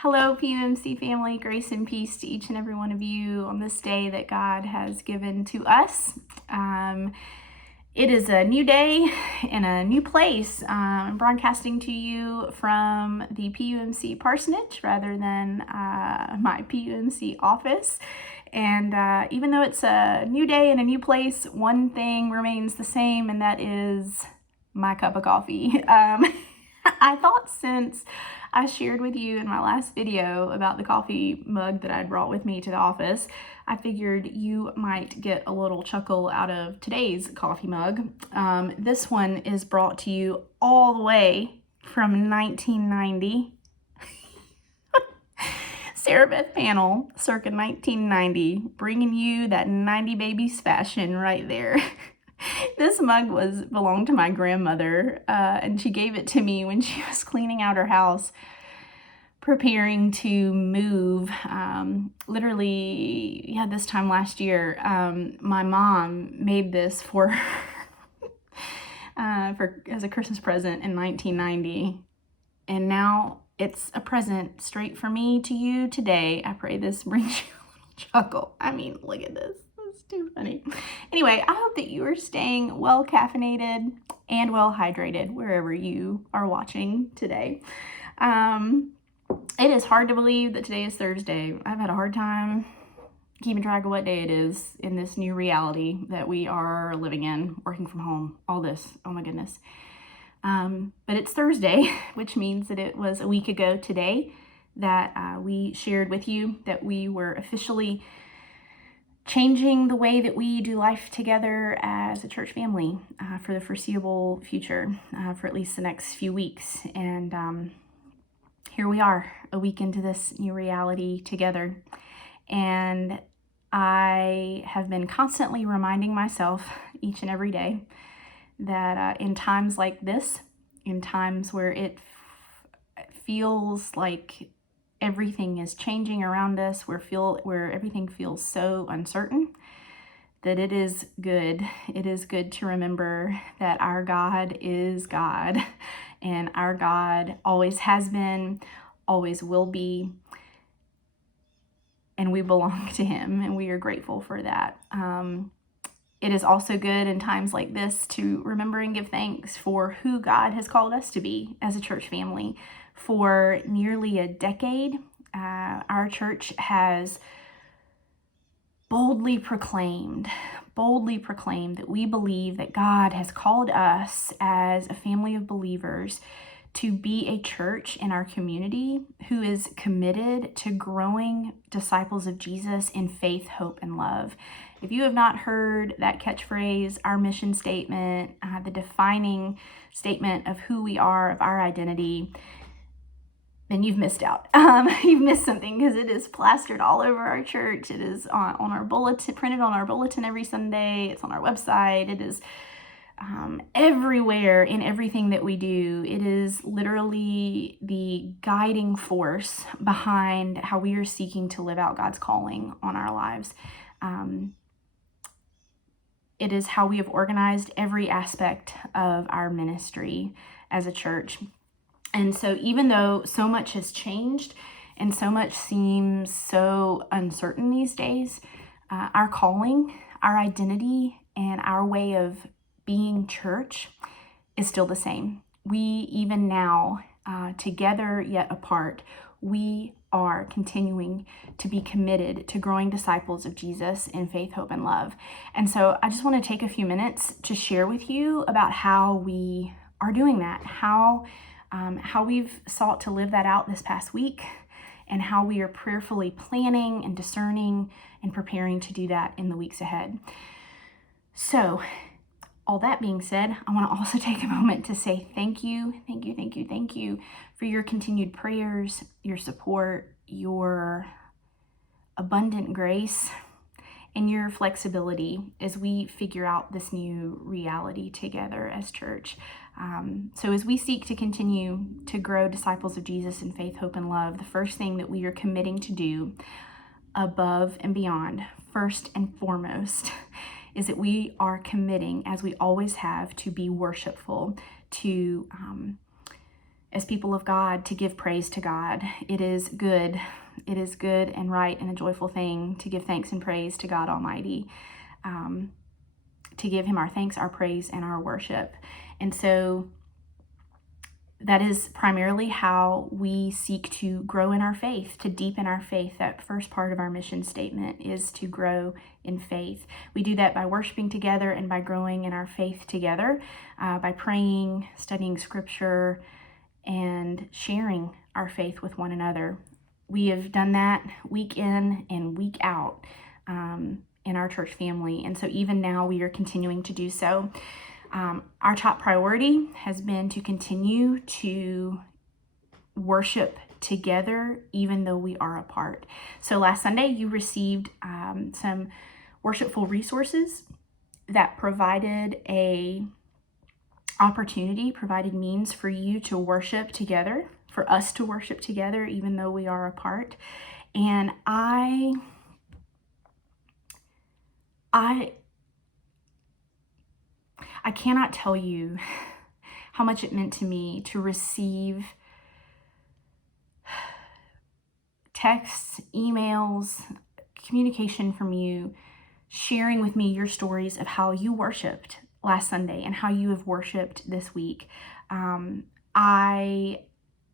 Hello, PUMC family. Grace and peace to each and every one of you on this day that God has given to us. It is a new day in a new place. I'm broadcasting to you from the PUMC parsonage rather than my PUMC office. And even though it's a new day in a new place, one thing remains the same, and that is my cup of coffee. I thought since I shared with you in my last video about the coffee mug that I'd brought with me to the office, I figured you might get a little chuckle out of today's coffee mug. This one is brought to you all the way from 1990. Sarah Beth Panel, circa 1990, bringing you that 90 babies fashion right there. This mug belonged to my grandmother, and she gave it to me when she was cleaning out her house, preparing to move. This time last year, my mom made this for as a Christmas present in 1990, and now it's a present straight from me to you today. I pray this brings you a little chuckle. I mean, look at this. It's too funny. Anyway, I hope that you are staying well caffeinated and well hydrated wherever you are watching today. It is hard to believe that today is Thursday. I've had a hard time keeping track of what day it is in this new reality that we are living in, working from home, all this. Oh my goodness. But it's Thursday, which means that it was a week ago today that we shared with you that we were officially changing the way that we do life together as a church family for the foreseeable future, for at least the next few weeks. And here we are, a week into this new reality together. And I have been constantly reminding myself each and every day that in times like this, in times where it feels like everything is changing around us, where everything feels so uncertain, that it is good. It is good to remember that our God is God, and our God always has been, always will be, and we belong to Him, and we are grateful for that. It is also good in times like this to remember and give thanks for who God has called us to be as a church family. For nearly a decade, our church has boldly proclaimed that we believe that God has called us as a family of believers to be a church in our community who is committed to growing disciples of Jesus in faith, hope, and love. If you have not heard that catchphrase, our mission statement, the defining statement of who we are, of our identity, then you've missed out. You've missed something, because it is plastered all over our church. It is on our bulletin, printed on our bulletin every Sunday. It's on our website. It is everywhere in everything that we do. It is literally the guiding force behind how we are seeking to live out God's calling on our lives. It is how we have organized every aspect of our ministry as a church. And so even though so much has changed and so much seems so uncertain these days, our calling, our identity, and our way of being church is still the same. We, even now, together yet apart, we are continuing to be committed to growing disciples of Jesus in faith, hope, and love. And so I just want to take a few minutes to share with you about how we are doing that, how we've sought to live that out this past week, and how we are prayerfully planning and discerning and preparing to do that in the weeks ahead. So, all that being said, I want to also take a moment to say thank you for your continued prayers, your support, your abundant grace, and your flexibility as we figure out this new reality together as church. So as we seek to continue to grow disciples of Jesus in faith, hope, and love, the first thing that we are committing to do above and beyond, first and foremost, is that we are committing, as we always have, to be worshipful, to as people of God to give praise to God. It is good. It is good and right and a joyful thing to give thanks and praise to God Almighty, to give him our thanks, our praise, and our worship. And so that is primarily how we seek to grow in our faith, to deepen our faith. That first part of our mission statement is to grow in faith. We do that by worshiping together and by growing in our faith together, by praying, studying scripture, and sharing our faith with one another. We have done that week in and week out in our church family. And so even now we are continuing to do so. Our top priority has been to continue to worship together, even though we are apart. So last Sunday, you received some worshipful resources that provided provided means for you to worship together, for us to worship together, even though we are apart. And I cannot tell you how much it meant to me to receive texts, emails, communication from you, sharing with me your stories of how you worshiped last Sunday and how you have worshiped this week.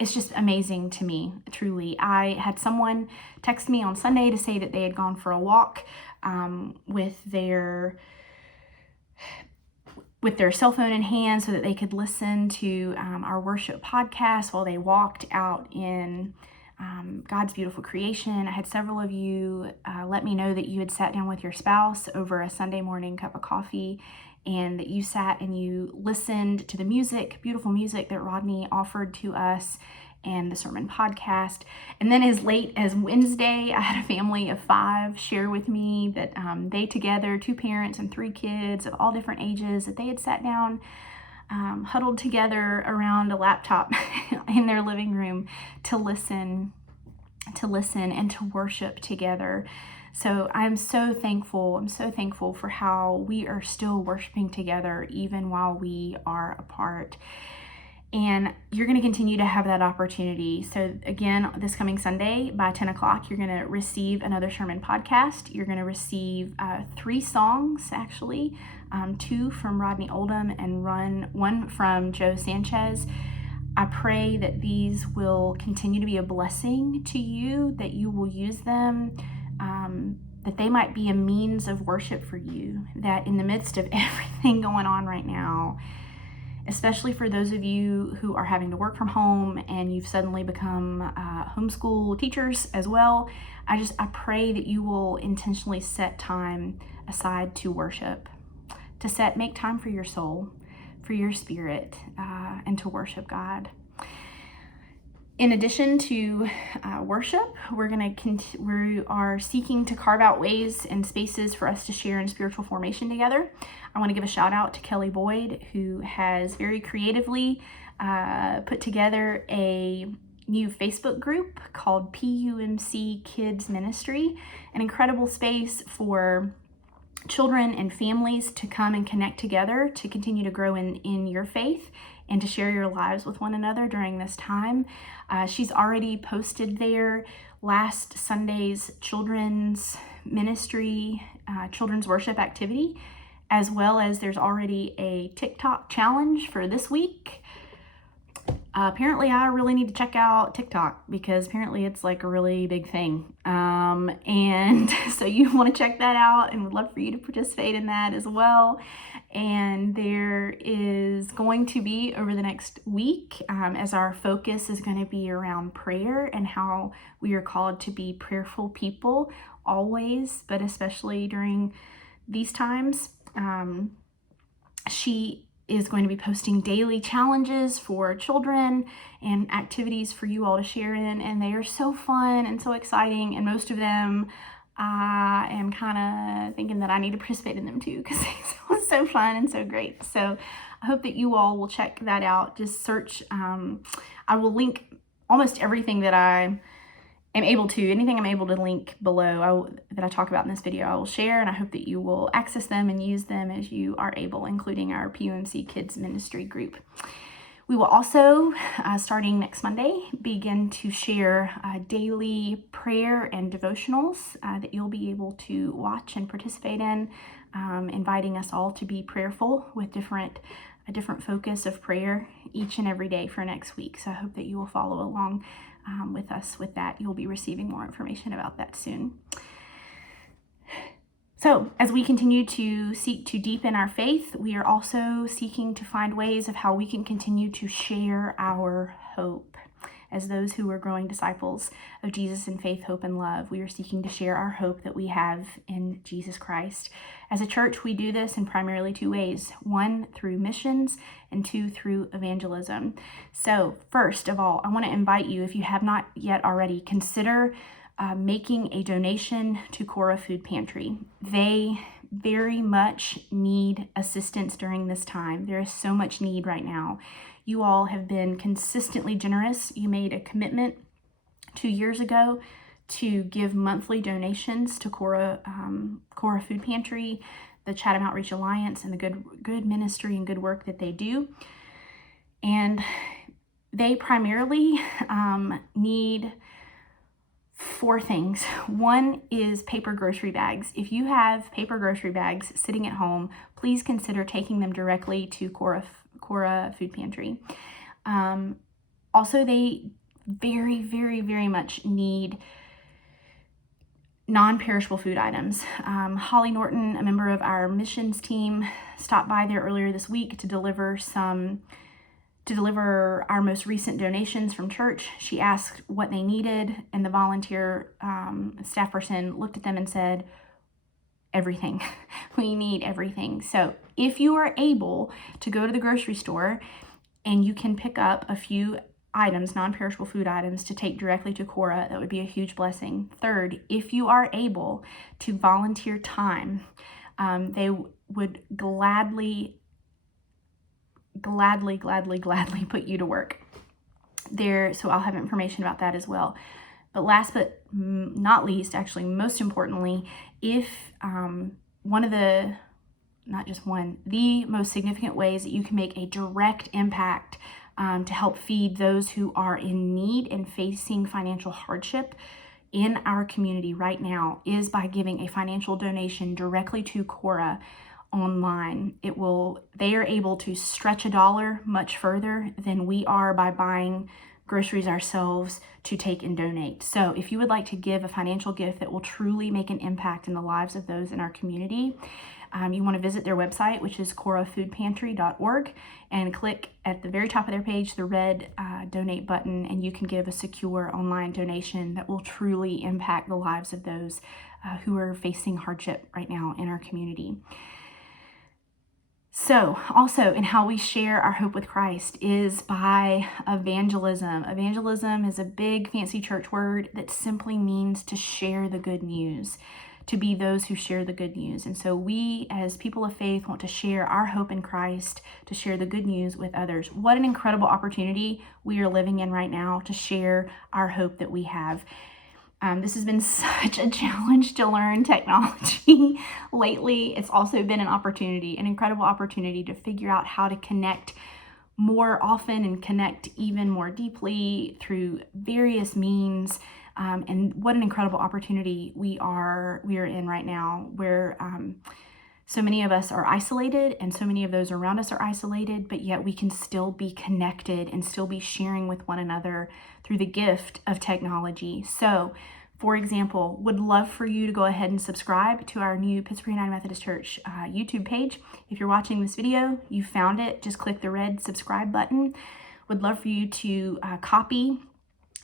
It's just amazing to me, truly. I had someone text me on Sunday to say that they had gone for a walk with their cell phone in hand so that they could listen to our worship podcast while they walked out in God's beautiful creation. I had several of you let me know that you had sat down with your spouse over a Sunday morning cup of coffee, and that you sat and you listened to the music, beautiful music that Rodney offered to us, and the sermon podcast. And then as late as Wednesday, I had a family of 5 share with me that they together, 2 parents and 3 kids of all different ages, that they had sat down, huddled together around a laptop in their living room to listen and to worship together. So I'm so thankful. I'm so thankful for how we are still worshiping together even while we are apart. And you're going to continue to have that opportunity. So again, this coming Sunday by 10 o'clock, you're going to receive another sermon podcast. You're going to receive 3 songs, actually, 2 from Rodney Oldham and 1 from Joe Sanchez. I pray that these will continue to be a blessing to you, that you will use them, that they might be a means of worship for you, that in the midst of everything going on right now, especially for those of you who are having to work from home and you've suddenly become homeschool teachers as well, I pray that you will intentionally set time aside to worship, make time for your soul, for your spirit, and to worship God. In addition to worship, we are seeking to carve out ways and spaces for us to share in spiritual formation together. I want to give a shout out to Kelly Boyd, who has very creatively put together a new Facebook group called PUMC Kids Ministry, an incredible space for children and families to come and connect together, to continue to grow in your faith and to share your lives with one another during this time. She's already posted there last Sunday's children's ministry, children's worship activity, as well as there's already a TikTok challenge for this week. Apparently I really need to check out TikTok because apparently it's like a really big thing. And so you want to check that out, and would love for you to participate in that as well. And there is going to be over the next week, as our focus is going to be around prayer and how we are called to be prayerful people always, but especially during these times. She is going to be posting daily challenges for children and activities for you all to share in, and they are so fun and so exciting, and most of them I am kind of thinking that I need to participate in them too because they sound so fun and so great. So I hope that you all will check that out. Just search, I will link almost everything that I am able to, anything I'm able to link below that I talk about in this video, I will share, and I hope that you will access them and use them as you are able, including our PUMC Kids Ministry group. We will also, starting next Monday, begin to share daily prayer and devotionals that you'll be able to watch and participate in, inviting us all to be prayerful with a different focus of prayer each and every day for next week. So I hope that you will follow along with us with that. You'll be receiving more information about that soon. So as we continue to seek to deepen our faith, we are also seeking to find ways of how we can continue to share our hope. As those who are growing disciples of Jesus in faith, hope, and love, we are seeking to share our hope that we have in Jesus Christ. As a church, we do this in primarily two ways. One, through missions, and two, through evangelism. So first of all, I want to invite you, if you have not yet already, consider making a donation to CORA Food Pantry. They very much need assistance during this time. There is so much need right now. You all have been consistently generous. You made a commitment 2 years ago to give monthly donations to CORA Food Pantry, the Chatham Outreach Alliance, and the good ministry and good work that they do. And they primarily need 4 things. One is paper grocery bags. If you have paper grocery bags sitting at home, please consider taking them directly to CORA Food Pantry. Also, they very, very, very much need non-perishable food items. Holly Norton, a member of our missions team, stopped by there earlier this week to deliver our most recent donations from church. She asked what they needed, and the volunteer staff person looked at them and said, everything. We need everything. So if you are able to go to the grocery store and you can pick up a few items, non-perishable food items, to take directly to CORA, that would be a huge blessing. Third, if you are able to volunteer time, they would gladly put you to work there. So I'll have information about that as well. But last but not least, actually most importantly, if the most significant ways that you can make a direct impact to help feed those who are in need and facing financial hardship in our community right now is by giving a financial donation directly to CORA online. They are able to stretch a dollar much further than we are by buying groceries ourselves to take and donate. So if you would like to give a financial gift that will truly make an impact in the lives of those in our community, you want to visit their website, which is corafoodpantry.org, and click at the very top of their page the red donate button, and you can give a secure online donation that will truly impact the lives of those who are facing hardship right now in our community. So also in how we share our hope with Christ is by evangelism. Evangelism is a big fancy church word that simply means to share the good news, to be those who share the good news. And so we as people of faith want to share our hope in Christ, to share the good news with others. What an incredible opportunity we are living in right now to share our hope that we have. This has been such a challenge to learn technology lately. It's also been an incredible opportunity to figure out how to connect more often and connect even more deeply through various means. And what an incredible opportunity we are in right now, where so many of us are isolated and so many of those around us are isolated, but yet we can still be connected and still be sharing with one another through the gift of technology. So, for example, would love for you to go ahead and subscribe to our new Pittsboro United Methodist Church YouTube page. If you're watching this video, you found it, just click the red subscribe button. Would love for you to copy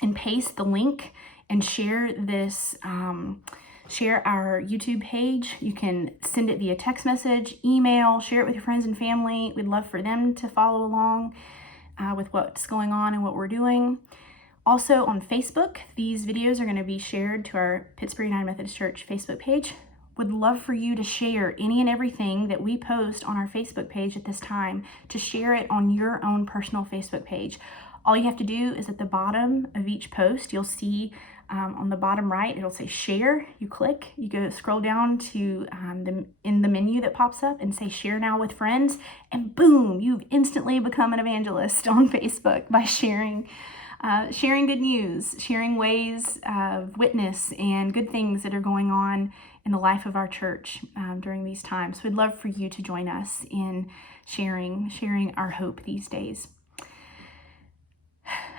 and paste the link and share this, share our YouTube page. You can send it via text message, email, share it with your friends and family. We'd love for them to follow along with what's going on and what we're doing. Also on Facebook, these videos are going to be shared to our Pittsboro United Methodist Church Facebook page. Would love for you to share any and everything that we post on our Facebook page at this time, to share it on your own personal Facebook page. All you have to do is at the bottom of each post, you'll see on the bottom right, it'll say share. You click, you go scroll down to in the menu that pops up and say share now with friends, and boom, you've instantly become an evangelist on Facebook by sharing good news, sharing ways of witness and good things that are going on in the life of our church during these times. So we'd love for you to join us in sharing our hope these days.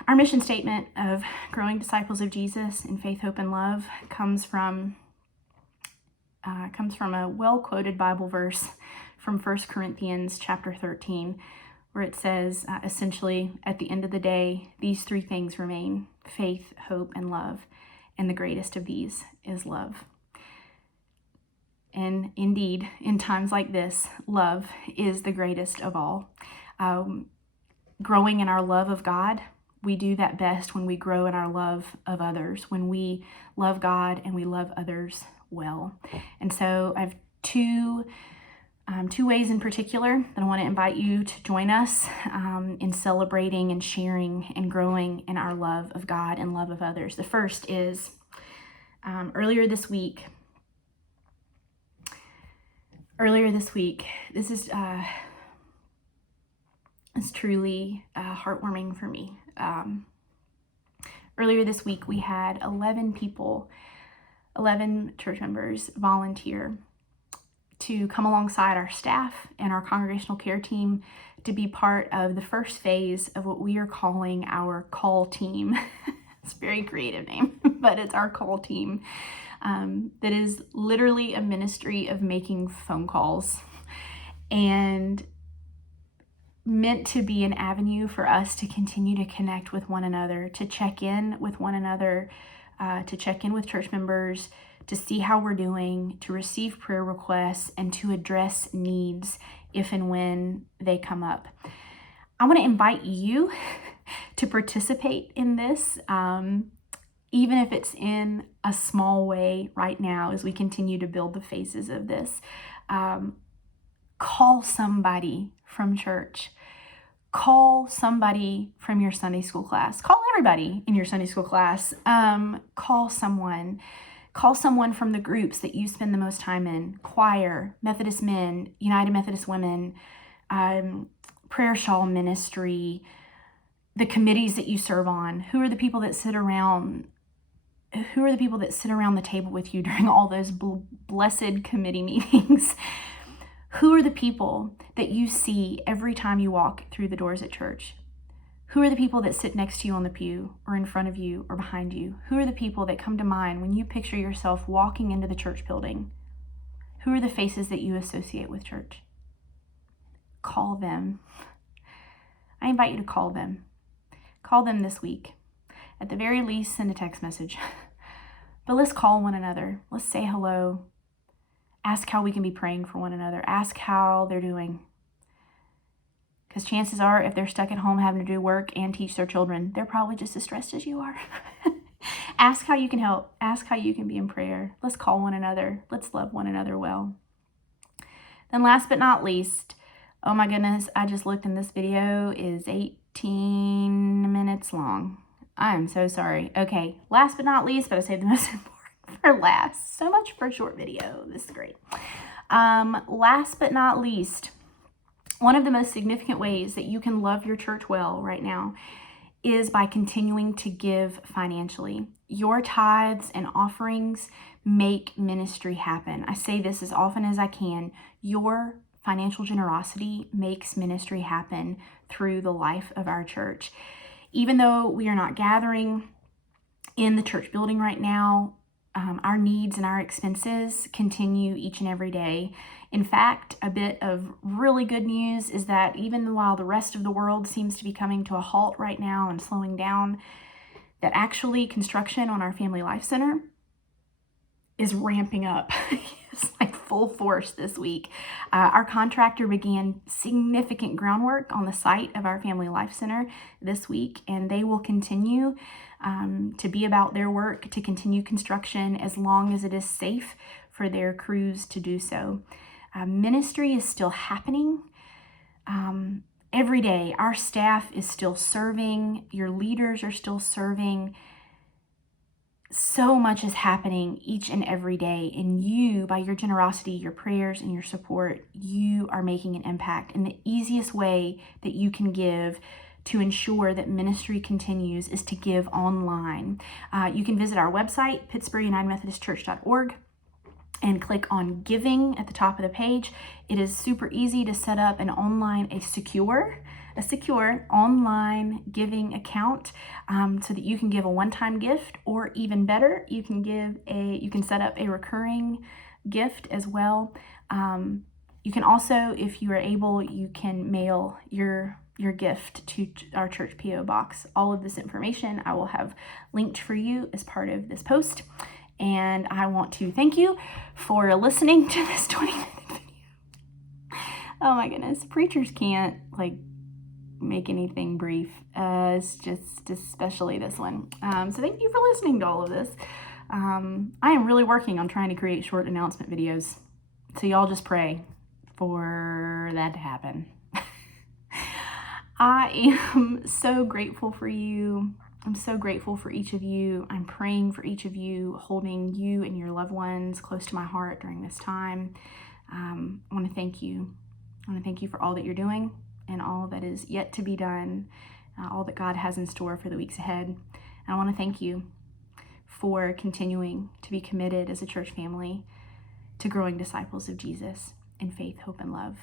Our mission statement of growing disciples of Jesus in faith, hope, and love comes from a well-quoted Bible verse from 1 Corinthians chapter 13, where it says, essentially, at the end of the day, these three things remain: faith, hope, and love. And the greatest of these is love. And indeed, in times like this, love is the greatest of all. Growing in our love of God, we do that best when we grow in our love of others, when we love God and we love others well. And so I have two ways in particular that I want to invite you to join us in celebrating and sharing and growing in our love of God and love of others. The first is earlier this week, this is it's truly heartwarming for me. Earlier this week, we had 11 church members volunteer to come alongside our staff and our congregational care team to be part of the first phase of what we are calling our call team. It's a very creative name, but it's our call team. That is literally a ministry of making phone calls and meant to be an avenue for us to continue to connect with one another, to check in with one another, to check in with church members, to see how we're doing, to receive prayer requests, and to address needs if and when they come up. I want to invite you to participate in this, even if it's in a small way right now as we continue to build the phases of this. Call somebody from church. Call somebody from your Sunday school class. Call everybody in your Sunday school class. Call someone from the groups that you spend the most time in: choir, Methodist men, United Methodist women, prayer shawl ministry, the committees that you serve on. Who are the people that sit around the table with you during all those blessed committee meetings? Who are the people that you see every time you walk through the doors at church? Who are the people that sit next to you on the pew or in front of you or behind you? Who are the people that come to mind when you picture yourself walking into the church building? Who are the faces that you associate with church? Call them. I invite you to call them. Call them this week. At the very least, send a text message. But let's call one another. Let's say hello. Ask how we can be praying for one another. Ask how they're doing. Because chances are, if they're stuck at home having to do work and teach their children, they're probably just as stressed as you are. Ask how you can help. Ask how you can be in prayer. Let's call one another. Let's love one another well. Then last but not least, oh my goodness, I just looked and this video is 18 minutes long. I am so sorry. Okay, last but not least, but I saved the most important for last. So much for a short video. This is great. Last but not least, one of the most significant ways that you can love your church well right now is by continuing to give financially. Your tithes and offerings make ministry happen. I say this as often as I can. Your financial generosity makes ministry happen through the life of our church. Even though we are not gathering in the church building right now, our needs and our expenses continue each and every day. In fact, a bit of really good news is that even while the rest of the world seems to be coming to a halt right now and slowing down, that actually construction on our Family Life Center is ramping up. It's like full force this week. Our contractor began significant groundwork on the site of our Family Life Center this week, and they will continue to be about their work, to continue construction as long as it is safe for their crews to do so. Ministry is still happening. every day, our staff is still serving, your leaders are still serving. So much is happening each and every day, and you, by your generosity, your prayers, and your support, you are making an impact. And the easiest way that you can give to ensure that ministry continues is to give online. You can visit our website, pittsburghunitedmethodistchurch.org, and click on giving at the top of the page. It is super easy to set up a secure online giving account so that you can give a one-time gift, or even better, you can set up a recurring gift as well. You can also, if you are able, you can mail your gift to our church P.O. box. All of this information I will have linked for you as part of this post. And I want to thank you for listening to this 20-minute video. Oh my goodness, preachers can't make anything brief. It's just especially this one. So thank you for listening to all of this. I am really working on trying to create short announcement videos. So y'all just pray for that to happen. I am so grateful for you. I'm so grateful for each of you. I'm praying for each of you, holding you and your loved ones close to my heart during this time. I want to thank you. I want to thank you for all that you're doing and all that is yet to be done, all that God has in store for the weeks ahead. And I want to thank you for continuing to be committed as a church family to growing disciples of Jesus in faith, hope, and love.